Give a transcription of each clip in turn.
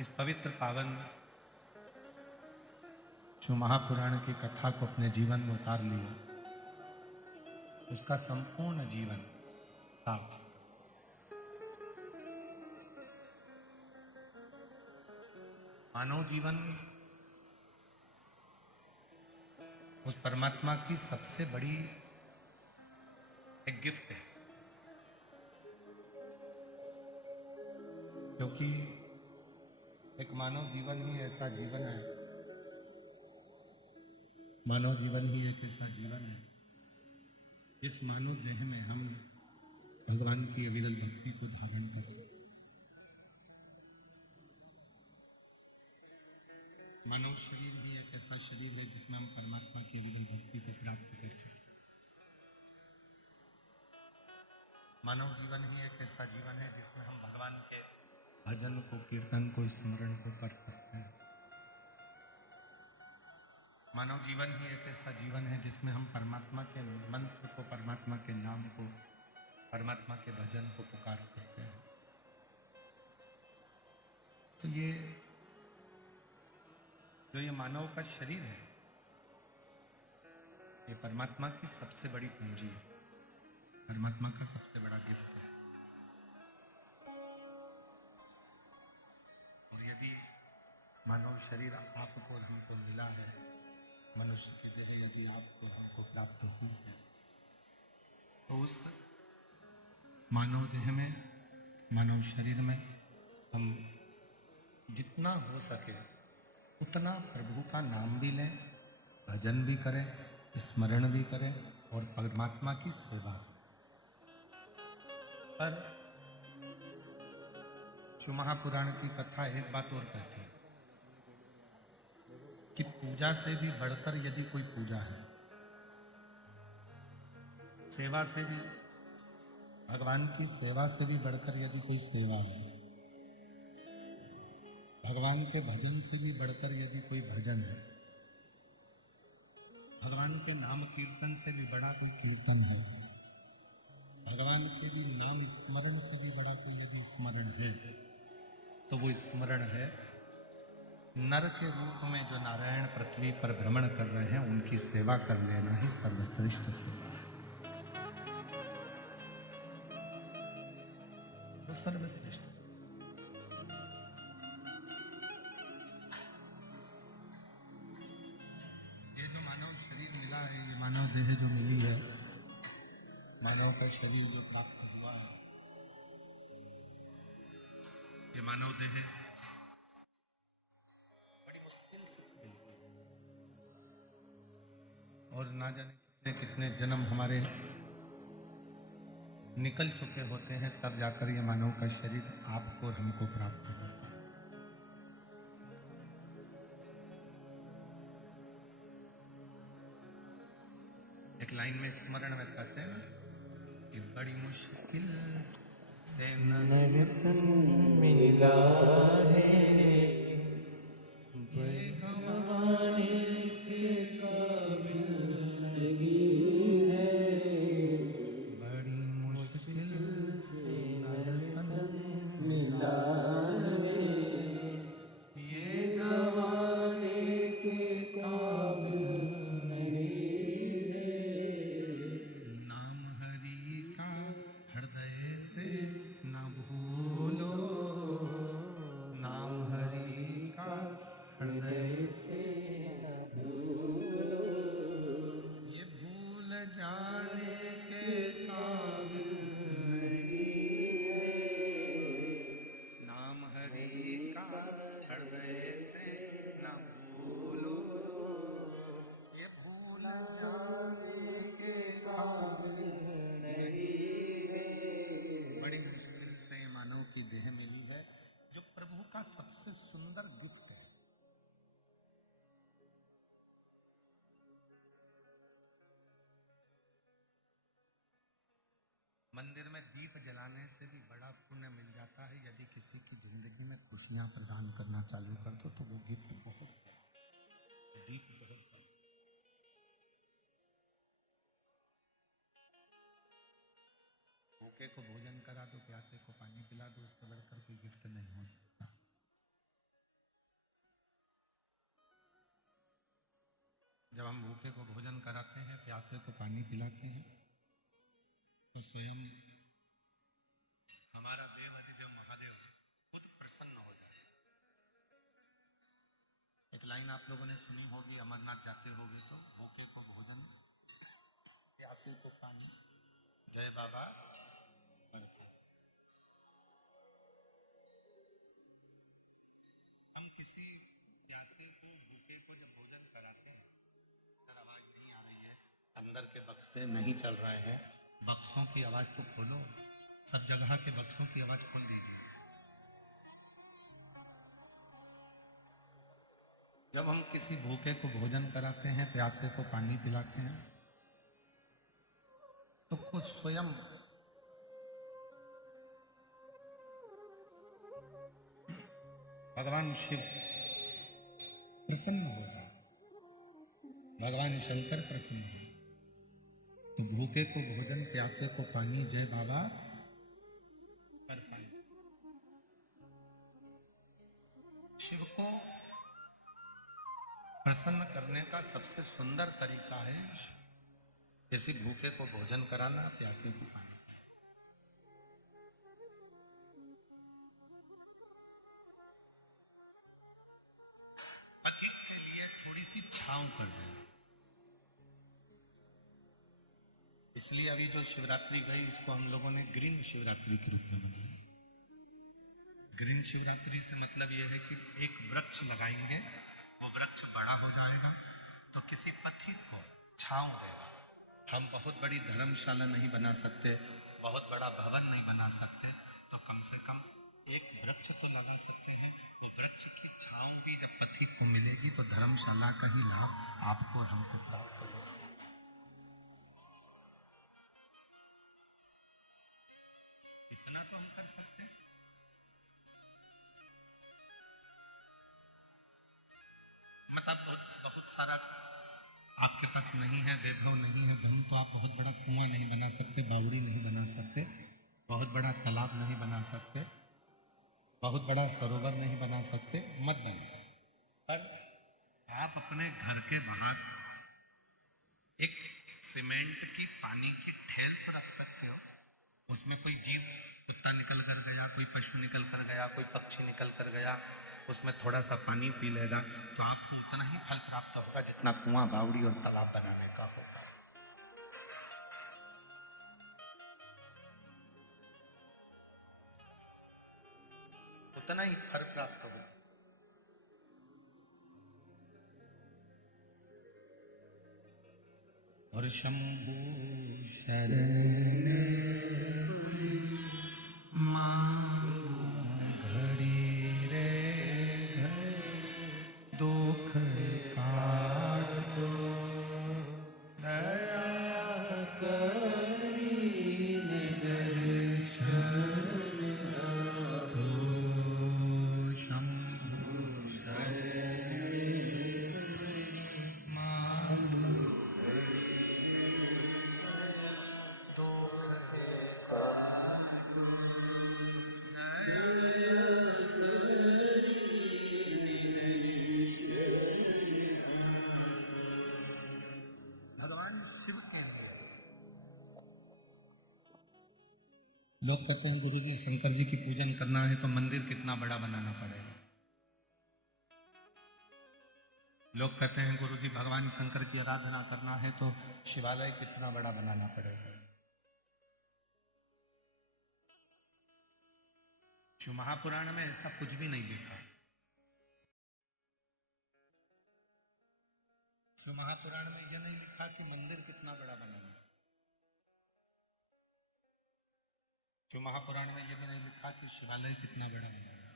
इस पवित्र पावन जो महापुराण की कथा को अपने जीवन में उतार लिया, उसका संपूर्ण जीवन साफ। मानव जीवन उस परमात्मा की सबसे बड़ी एक गिफ्ट है, क्योंकि एक मानव जीवन ही ऐसा जीवन है, मानव जीवन ही एक ऐसा जीवन है जिस मानव देह में हम भगवान की अविरल भक्ति को धारण कर सकते। मानव शरीर ही एक ऐसा शरीर है जिसमें हम परमात्मा की अविरल भक्ति को प्राप्त कर सकते। मानव जीवन ही एक ऐसा जीवन है जिसमें हम भगवान के भजन को, कीर्तन को, स्मरण को कर सकते हैं। मानव जीवन ही एक ऐसा जीवन है जिसमें हम परमात्मा के मंत्र को, परमात्मा के नाम को, परमात्मा के भजन को पुकार सकते हैं। तो ये जो ये मानव का शरीर है, ये परमात्मा की सबसे बड़ी पूंजी है, परमात्मा का सबसे बड़ा गिफ्ट है। और यदि मानव शरीर आपको और हमको मिला है, मनुष्य की देह यदि आपको और हमको प्राप्त हुई है, तो उस मानव देह में, मानव शरीर में हम जितना हो सके उतना प्रभु का नाम भी लें, भजन भी करें, स्मरण भी करें और परमात्मा की सेवा। पर जो महापुराण की कथा एक बात और कहती है कि पूजा से भी बढ़कर यदि कोई पूजा है, सेवा से भी, भगवान की सेवा से भी बढ़कर यदि कोई सेवा है, भगवान के भजन से भी बढ़कर यदि कोई भजन है, भगवान के नाम कीर्तन से भी बड़ा कोई कीर्तन है, भगवान के भी नाम स्मरण से भी बड़ा कोई यदि स्मरण है, तो वो स्मरण है नर के रूप में जो नारायण पृथ्वी पर भ्रमण कर रहे हैं, उनकी सेवा कर लेना ही सर्वश्रेष्ठ सेवा है। वो सर्वश्रेष्ठ। ये जो मानव शरीर मिला है, ये मानव देह जो मिली है, मानव का शरीर जो प्राप्त हुआ है, ये मानव देह बड़ी मुश्किल से मिली और ना जाने कितने कितने जन्म हमारे निकल चुके होते हैं, तब जाकर ये मानव का शरीर आपको और हमको प्राप्त हो। एक लाइन में स्मरण में कहते हैं कि बड़ी मुश्किल से नरतन मिला है, ये गंवाने के काबिल नहीं है। बड़ी मुश्किल से नरतन मिला है, ये गंवाने के काबिल नहीं है। नाम हरि का हृदय से न भूलो, नाम हरि का हृदय से न भूलो, ये भूल जाने के काबिल नहीं है। नाम हरि का हृदय से न भूलो, ये भूल जाने के काबिल नहीं है। बड़ी मुश्किल से मानव की देह मिली है, जो प्रभु का सबसे सुंदर गिफ्ट है। मंदिर में दीप जलाने से भी बड़ा पुण्य मिल जाता है यदि किसी की जिंदगी में खुशियां प्रदान करना चालू कर दो, तो वो गिफ्ट बहुत, दीप बहुत। भूखे को भोजन करा दो, प्यासे को पानी पिला दो, उससे बढ़कर कोई गिफ्ट नहीं हो सकता। जब हम भूखे को भोजन कराते हैं, प्यासे को पानी पिलाते हैं, तो स्वयं हमारा देव अधिदेव महादेव खुद प्रसन्न हो जाए। एक लाइन आप लोगों ने सुनी होगी, अमरनाथ जाते होगे तो, भूखे को भोजन, प्यासे को पानी, जय बाबा। हम किसी प्यासे को, भूखे को जब भोजन कराते हैं, अगर आवाज नहीं आ रही है, अंदर के बक्से नहीं चल रहे हैं, बक्सों की आवाज तो खोलो, सब जगह के बक्सों की आवाज खोल दीजिए। जब हम किसी भूखे को भोजन कराते हैं, प्यासे को पानी पिलाते हैं, तो खुद स्वयं भगवान शिव प्रसन्न हो जाए, भगवान शंकर प्रसन्न हो। तो भूखे को भोजन, प्यासे को पानी, जय बाबा कर पाए। शिव को प्रसन्न करने का सबसे सुंदर तरीका है किसी भूखे को भोजन कराना, प्यासे को पानी। पथिक के लिए थोड़ी सी छांव कर देना। इसलिए अभी जो शिवरात्रि गई, इसको हम लोगों ने ग्रीन शिवरात्रि के रूप में मनाया। ग्रीन शिवरात्रि से मतलब यह है कि एक वृक्ष लगाएंगे, वो वृक्ष बड़ा हो जाएगा तो किसी पथिक को छांव देगा। हम बहुत बड़ी धर्मशाला नहीं बना सकते, बहुत बड़ा भवन नहीं बना सकते, तो कम से कम एक वृक्ष तो लगा सकते हैं। वो वृक्ष की छांव भी जब पथिक को मिलेगी तो धर्मशाला का ही लाभ आपको हमको प्राप्त होगा। इतना तो हम कर सकते हैं। मतलब बहुत सारा आपके पास नहीं है, वैभव नहीं है, धन, तो आप बहुत बड़ा कुआं नहीं बना सकते, बावड़ी नहीं बना सकते, बहुत बड़ा तालाब नहीं बना सकते, बहुत बड़ा सरोवर नहीं बना सकते, मत बनाओ। पर आप अपने घर के बाहर एक सीमेंट की पानी की ठेल तो रख सकते हो। उसमें कोई जीव, कुत्ता निकल कर गया, कोई पशु निकल कर गया, कोई पक्षी निकल कर गया, उसमें थोड़ा सा पानी पी लेगा तो आपको उतना ही फल प्राप्त होगा जितना कुआं, बावड़ी और तालाब बनाने का होगा। उतना ही फल प्राप्त होगा। और शंभु शरण घड़ी रे दुख काटो, दया करी दर्शन दो। शंभु शरण मां लोग कहते हैं गुरु जी शंकर जी की पूजन करना है तो मंदिर कितना बड़ा बनाना पड़ेगा। लोग कहते हैं गुरु जी भगवान शंकर की आराधना करना है तो शिवालय कितना बड़ा बनाना पड़ेगा। शिव महापुराण में ऐसा कुछ भी नहीं लिखा। शिव महापुराण में यह नहीं लिखा कि मंदिर कितना बड़ा बनाना। शिव महापुराण में यह भी नहीं लिखा कि शिवालय कितना बड़ा बनाना।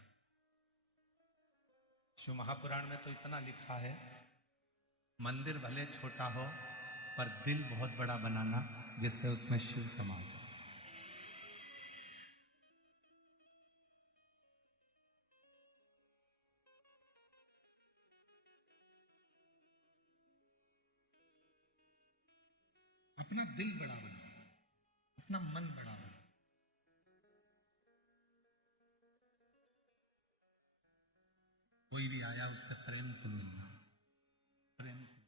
शिव महापुराण में तो इतना लिखा है, मंदिर भले छोटा हो पर दिल बहुत बड़ा बनाना, जिससे उसमें शिव समा जाए। अपना दिल बड़ा बनाना, अपना मन बड़ा बनाना। कोई भी आया उससे प्रेम से मिलना, प्रेम से।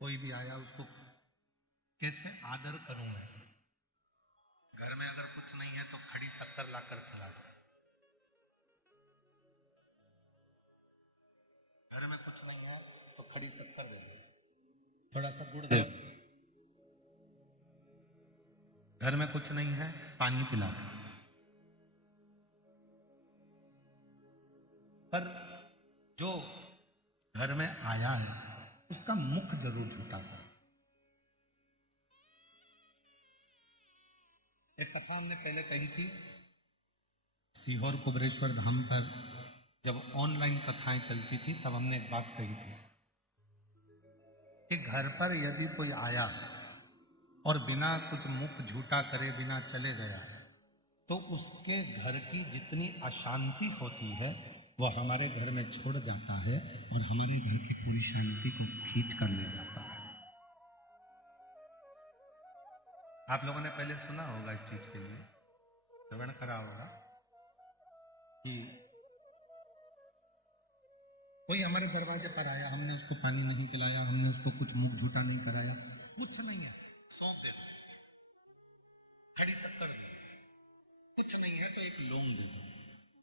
कोई भी आया उसको कैसे आदर करूं मैं। घर में अगर कुछ नहीं है तो खड़ी शक्कर लाकर खिला दो। घर में कुछ नहीं है तो खड़ी शक्कर दे दो, थोड़ा सा गुड़ दे दो। घर में कुछ नहीं है पानी पिला दो। पर जो घर में आया है उसका मुख जरूर झूठा करो। एक कथा हमने पहले कही थी, सीहोर कुबरेश्वर धाम पर जब ऑनलाइन कथाएं चलती थी तब हमने एक बात कही थी कि घर पर यदि कोई आया और बिना कुछ मुख झूठा करे बिना चले गया तो उसके घर की जितनी अशांति होती है वो हमारे घर में छोड़ जाता है और हमारे घर की पूरी शांति को खींच कर ले जाता है। आप लोगों ने पहले सुना होगा इस चीज के लिए, श्रवण करा होगा कि कोई हमारे दरवाजे पर आया, हमने उसको पानी नहीं पिलाया, हमने उसको कुछ मुख झूठा नहीं कराया, कुछ नहीं है, सौंप दे दो, खड़ी शक्कर दे दो, कुछ नहीं है तो एक लौंग दे दो,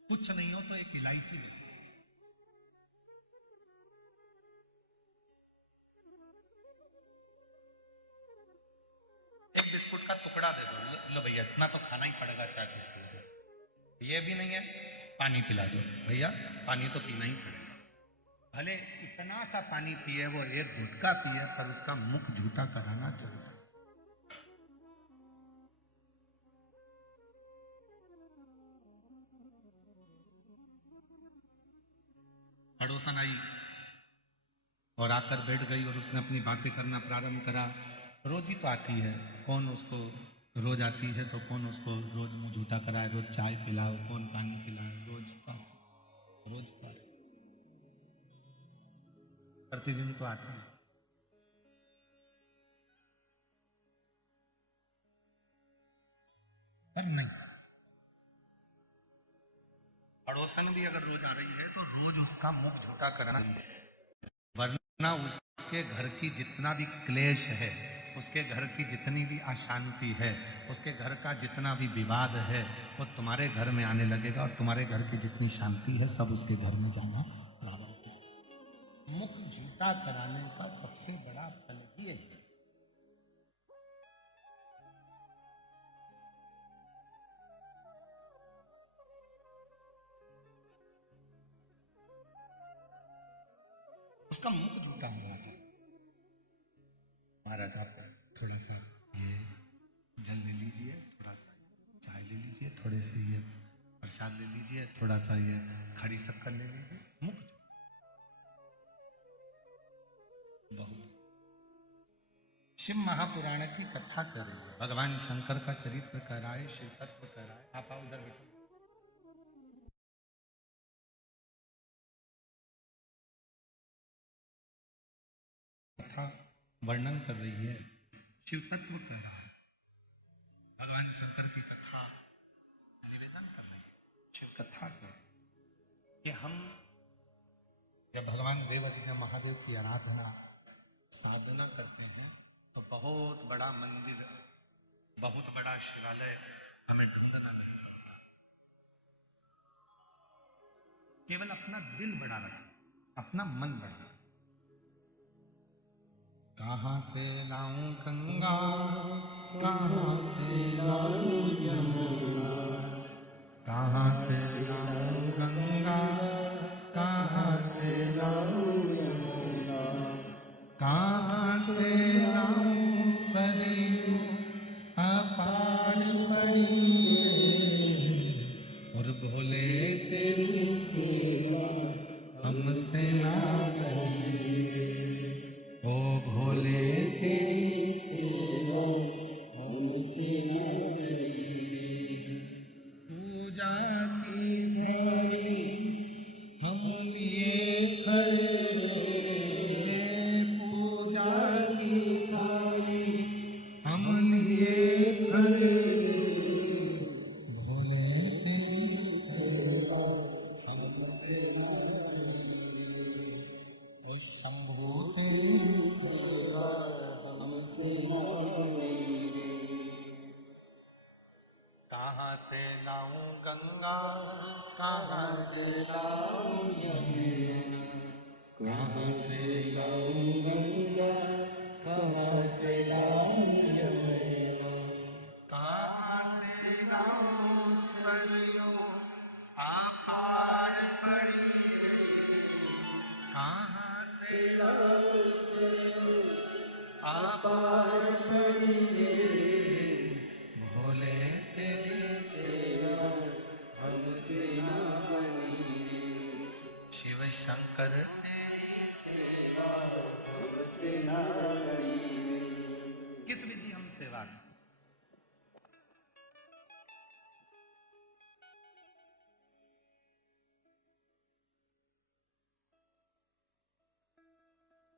कुछ नहीं हो तो एक इलायची दे दो, एक बिस्कुट का टुकड़ा दे दो, लो भैया इतना तो खाना ही पड़ेगा चाहे कुछ। ये भी नहीं है पानी पिला दो, भैया पानी तो पीना ही पड़ेगा। भले इतना सा पानी पिए, वो एक गुटका पिए, पर उसका मुख झूठा कराना जरूर। पड़ोसन आई और आकर बैठ गई और उसने अपनी बातें करना प्रारंभ करा। रोज ही तो आती है, कौन उसको रोज आती है तो कौन उसको रोज मुंह झूठा कराए, रोज चाय पिलाओ, कौन पानी पिलाए, रोज प्रतिदिन तो आती है। पर नहीं, पड़ोसन भी अगर रोज आ रही है तो रोज उसका मुख झूठा करना, वरना उसके घर की जितना भी क्लेश है, उसके घर की जितनी भी अशांति है, उसके घर का जितना भी विवाद है, वो तुम्हारे घर में आने लगेगा और तुम्हारे घर की जितनी शांति है सब उसके घर में जाना प्रारंभ होगा। मुख झूठा कराने का सबसे बड़ा फल ही है। उसका मुख झूठा होना चाहिए। महाराज आप थोड़ा सा ये जल ले लीजिए, थोड़ा सा चाय ले लीजिए, थोड़े से ये प्रसाद ले लीजिए, थोड़ा सा ये खड़ी शक्कर ले लीजिए। मुख बहुत। शिव महापुराण की कथा कर रही है, भगवान शंकर का चरित्र कर रहा है, शिव तत्व कर रहा है। आप आओ उधर बैठो। कथा वर्णन कर रही है, शिव तत्व कर रहा है, भगवान शंकर की कथा निवेदन कर रही है। शिव कथा कर कि हम जब भगवान देवाधिदेव महादेव की आराधना साधना करते हैं तो बहुत बड़ा मंदिर, बहुत बड़ा शिवालय हमें ढूंढना नहीं पड़ता, केवल अपना दिल बड़ा रखना, अपना मन बड़ा। कहां से लाऊं गंगा, कहां से लाऊं यमुना, कहां से लाऊं गंगा, कहां से लाऊं यमुना, कहां से लाऊं सरयू अपार पड़ी है, और भोले तेरी सेवा हमसे ना करिए, ओ भोले तेरी सेवा हमसे ना करिए। पूजा की थाली हम लिए खड़े, पूजा की थाली हम लिए खड़े, भोले तेरी सेवा हमसे ना करिए, और शंभू तेरी सेवा कहाँ से लाऊं गंगा, कहाँ से लाऊं यमुना, कहाँ से लाऊं सरयू अपार पड़ी, कहाँ से लाऊं सरयू अपार पड़ी रे, भोले तेरी सेवा हमसे ना बनी, शिव शंकर तेरी सेवा हमसे ना बनी। किस विधि हम सेवा करें?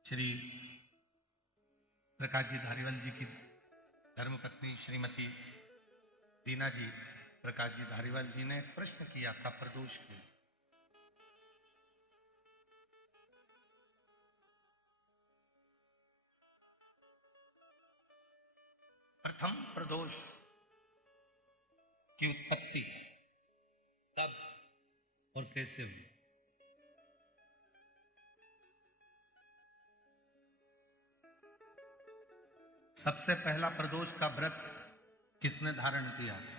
श्री प्रकाश जी धारीवाल जी की धर्मपत्नी श्रीमती दीना जी प्रकाश जी धारीवाल जी ने एक प्रश्न किया था प्रदोष के। प्रथम प्रदोष की उत्पत्ति कब और कैसे हुई? सबसे पहला प्रदोष का व्रत किसने धारण किया था?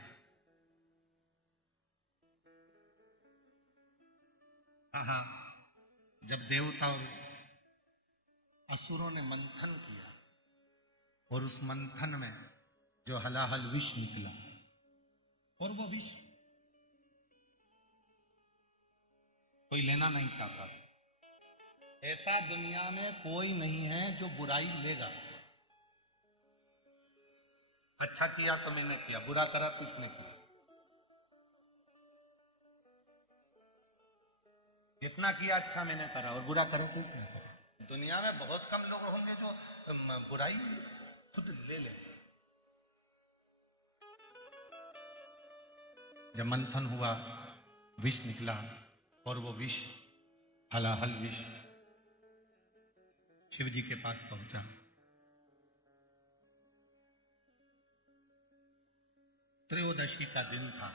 हाँ, जब देवता और असुरों ने मंथन किया और उस मंथन में जो हलाहल विष निकला, और वो विष कोई लेना नहीं चाहता था। ऐसा दुनिया में कोई नहीं है जो बुराई लेगा। अच्छा किया तो मैंने किया, बुरा करा तो इसने किया। जितना किया अच्छा मैंने करा और बुरा करा तो इसने करा। दुनिया में बहुत कम लोग होंगे जो बुराई खुद ले लेंगे। जब मंथन हुआ, विष निकला और वो विष हलाहल विष शिव जी के पास पहुंचा। त्रयोदशी का दिन था।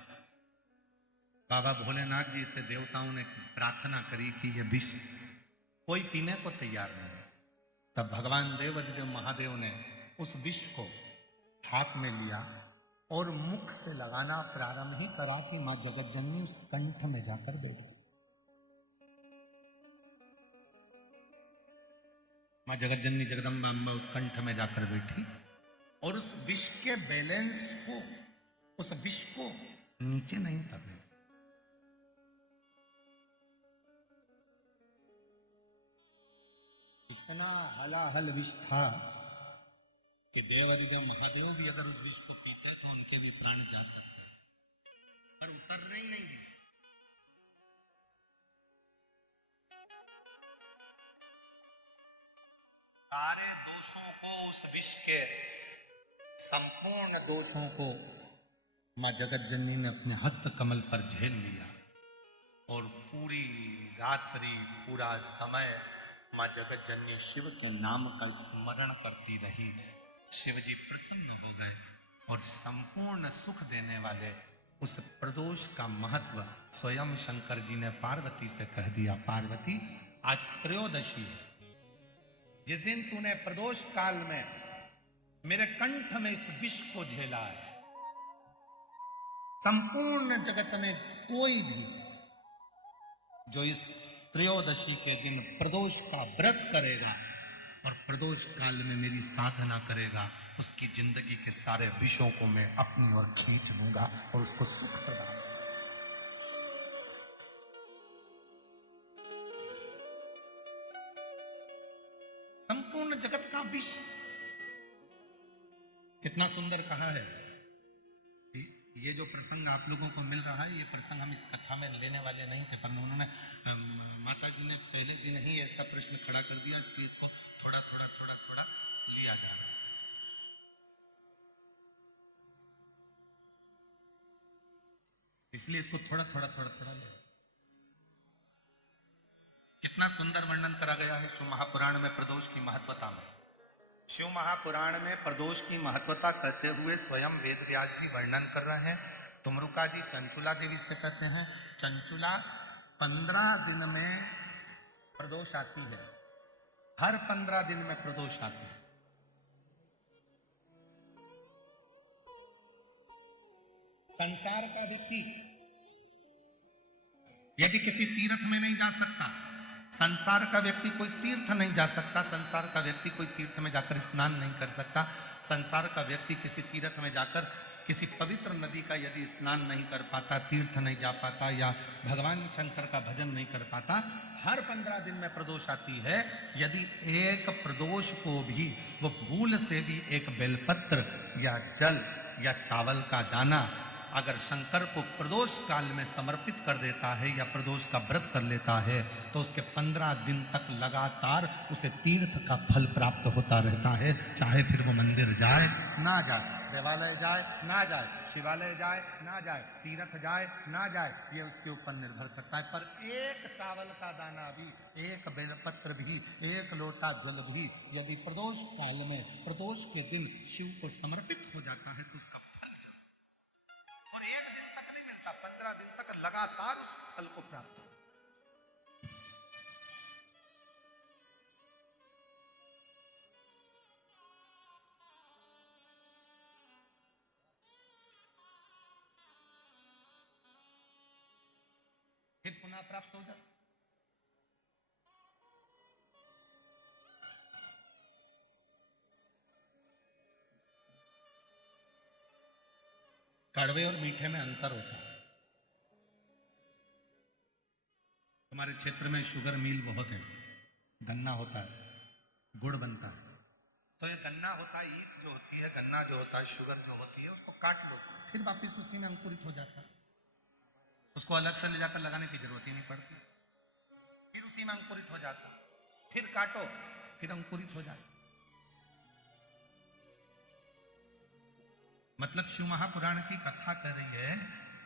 बाबा भोलेनाथ जी से देवताओं ने प्रार्थना करी कि ये विष कोई पीने को तैयार नहीं। तब भगवान देवाधिदेव महादेव ने उस विष को हाथ में लिया और मुख से लगाना प्रारंभ ही करा कि मां जगतजननी उस कंठ में जाकर बैठ गई। मां जगतजननी जगदम्बा अम्बा उस कंठ में जाकर बैठी और उस विष के बैलेंस को, उस विष को नीचे नहीं करने दी। इतना हलाहल विष था कि देवाधिदेव महादेव भी अगर उस विष को पीते तो उनके भी प्राण जा सकते, पर उतर ही नहीं दिया। सारे दोषों को, उस विष के संपूर्ण दोषों को मां जगतजननी ने अपने हस्त कमल पर झेल लिया और पूरी रात्रि, पूरा समय मां जगतजननी शिव के नाम का स्मरण करती रही। शिव जी प्रसन्न हो गए और संपूर्ण सुख देने वाले उस प्रदोष का महत्व स्वयं शंकर जी ने पार्वती से कह दिया। पार्वती, आज त्रयोदशी है। जिस दिन तूने प्रदोष काल में मेरे कंठ में इस विष को झेला है, संपूर्ण जगत में कोई भी जो इस त्रयोदशी के दिन प्रदोष का व्रत करेगा और प्रदोष काल में मेरी साधना करेगा, उसकी जिंदगी के सारे विषयों को मैं अपनी ओर खींच लूंगा और उसको सुख प्रदान। संपूर्ण जगत का विष कितना सुंदर कहा है। ये जो प्रसंग आप लोगों को मिल रहा है, ये प्रसंग हम इस कथा में लेने वाले नहीं थे, पर उन्होंने माता जी ने पहले दिन ही ऐसा प्रश्न खड़ा कर दिया, इसलिए इसको थोड़ा थोड़ा थोड़ा थोड़ा लिया जा रहा है। इसलिए इसको थोड़ा थोड़ा थोड़ा थोड़ा ले। कितना सुंदर वर्णन करा गया है शिव महापुराण में प्रदोष की महत्वता में। शिव महापुराण में प्रदोष की महत्वता कहते हुए स्वयं वेद व्यास जी वर्णन कर रहे हैं। तुमरुका जी चंचुला देवी से कहते हैं, चंचुला 15 दिन में प्रदोष आती है, हर 15 दिन में प्रदोष आती है। संसार का व्यक्ति यदि किसी तीर्थ में नहीं जा सकता, संसार का व्यक्ति कोई तीर्थ नहीं जा सकता, संसार का व्यक्ति कोई तीर्थ में जाकर स्नान नहीं कर सकता, संसार का व्यक्ति किसी तीर्थ में जाकर किसी पवित्र नदी का यदि स्नान नहीं कर पाता, तीर्थ नहीं जा पाता, या भगवान शंकर का भजन नहीं कर पाता, हर 15 दिन में प्रदोष आती है। यदि एक प्रदोष को भी वो भूल से भी एक बेलपत्र या जल या चावल का दाना अगर शंकर को प्रदोष काल में समर्पित कर देता है या प्रदोष का व्रत कर लेता है, तो उसके 15 दिन तक लगातार उसे तीर्थ का फल प्राप्त होता रहता है। चाहे फिर वो मंदिर जाए ना जाए, देवालय जाए ना जाए, शिवालय जाए ना जाए, तीर्थ जाए ना जाए, ये उसके ऊपर निर्भर करता है। पर एक चावल का दाना भी, एक बेलपत्र भी, एक लोटा जल भी यदि प्रदोष काल में प्रदोष के दिन शिव को समर्पित हो जाता है तो उसका फल और एक दिन तक नहीं मिलता, 15 दिन तक लगातार उस फल को प्राप्त हो। फिर पुनः प्राप्त हो जाता। कड़वे और मीठे में अंतर होता है। हमारे क्षेत्र में शुगर मिल बहुत है, गन्ना होता है, गुड़ बनता है। तो ये गन्ना होता है, ईख जो होती है, गन्ना जो होता है, शुगर जो होती है, उसको काट दो, फिर वापिस उसी में अंकुरित हो जाता है। उसको अलग से ले जाकर लगाने की जरूरत ही नहीं पड़ती, फिर उसी में अंकुरित हो जाता, फिर काटो, फिर अंकुरित हो जाता। मतलब शिव महापुराण की कथा कह रही है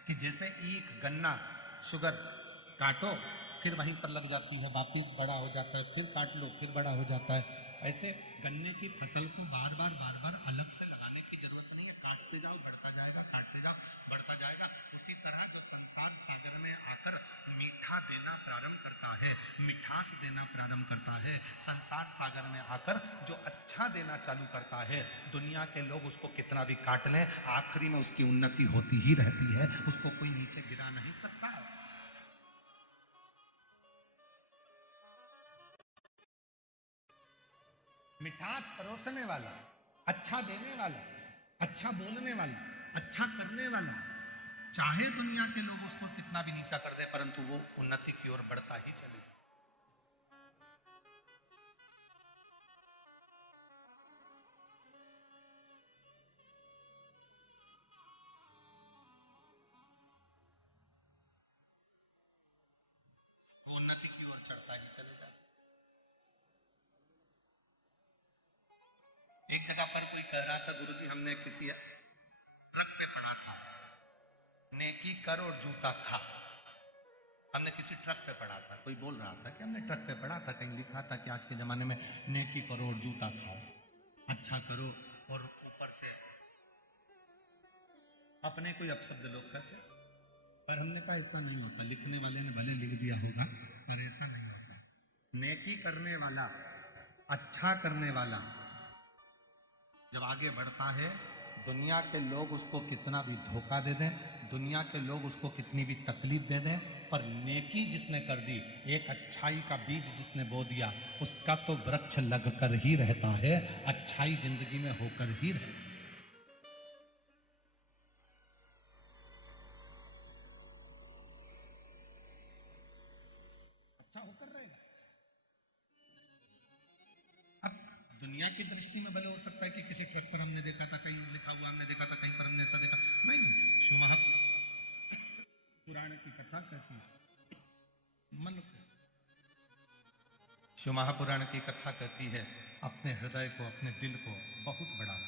कि जैसे ईख, गन्ना, शुगर काटो फिर वहीं पर लग जाती है, वापिस बड़ा हो जाता है, फिर काट लो फिर बड़ा हो जाता है। ऐसे गन्ने की फसल को बार बार अलग से लगाने की जरूरत नहीं है, काटते जाओ बढ़ता जाएगा, काटते जाओ बढ़ता जाएगा। उसी तरह जो संसार सागर में आकर मीठा देना प्रारंभ करता है, मिठास देना प्रारंभ करता है, संसार सागर में आकर जो अच्छा देना चालू करता है, दुनिया के लोग उसको कितना भी काट लें, आखिरी में उसकी उन्नति होती ही रहती है, उसको कोई नीचे गिरा नहीं सकता। मिठास परोसने वाला, अच्छा देने वाला, अच्छा बोलने वाला, अच्छा करने वाला, चाहे दुनिया के लोग उसको कितना भी नीचा कर दे, परंतु वो उन्नति की ओर बढ़ता ही चलेगा। वो उन्नति की ओर चढ़ता ही चलेगा। एक जगह पर कोई कह रहा था, गुरुजी हमने किसी ट्रक पे पढ़ा था, नेकी कर और जूता खा। हमने किसी ट्रक पे पढ़ा था, कोई बोल रहा था कि हमने ट्रक पे पढ़ा था, कहीं लिखा था कि आज के जमाने में नेकी करो और जूता खाओ, अच्छा करो और ऊपर से अपने कोई अपशब्द लोग कहते। पर हमने कहा ऐसा नहीं होता, लिखने वाले ने भले लिख दिया होगा पर ऐसा नहीं होता। नेकी करने वाला, अच्छा करने वाला जब आगे बढ़ता है, दुनिया के लोग उसको कितना भी धोखा दे दें, दुनिया के लोग उसको कितनी भी तकलीफ दे दें, पर नेकी जिसने कर दी, एक अच्छाई का बीज जिसने बो दिया, उसका तो वृक्ष लगकर ही रहता है, अच्छाई जिंदगी में होकर ही रहती है। अच्छा होकर रहेगा। अब दुनिया की दृष्टि में भले हो सकता है कि किसी ट्रक पर हमने देखा था, कहीं लिखा हुआ हमने देखा था, कहीं पर हमने ऐसा देखा, नहीं, शिव महापुराण की कथा कहती है मन को, शिव महापुराण की कथा कहती है अपने हृदय को, अपने दिल को बहुत बढ़ाओ।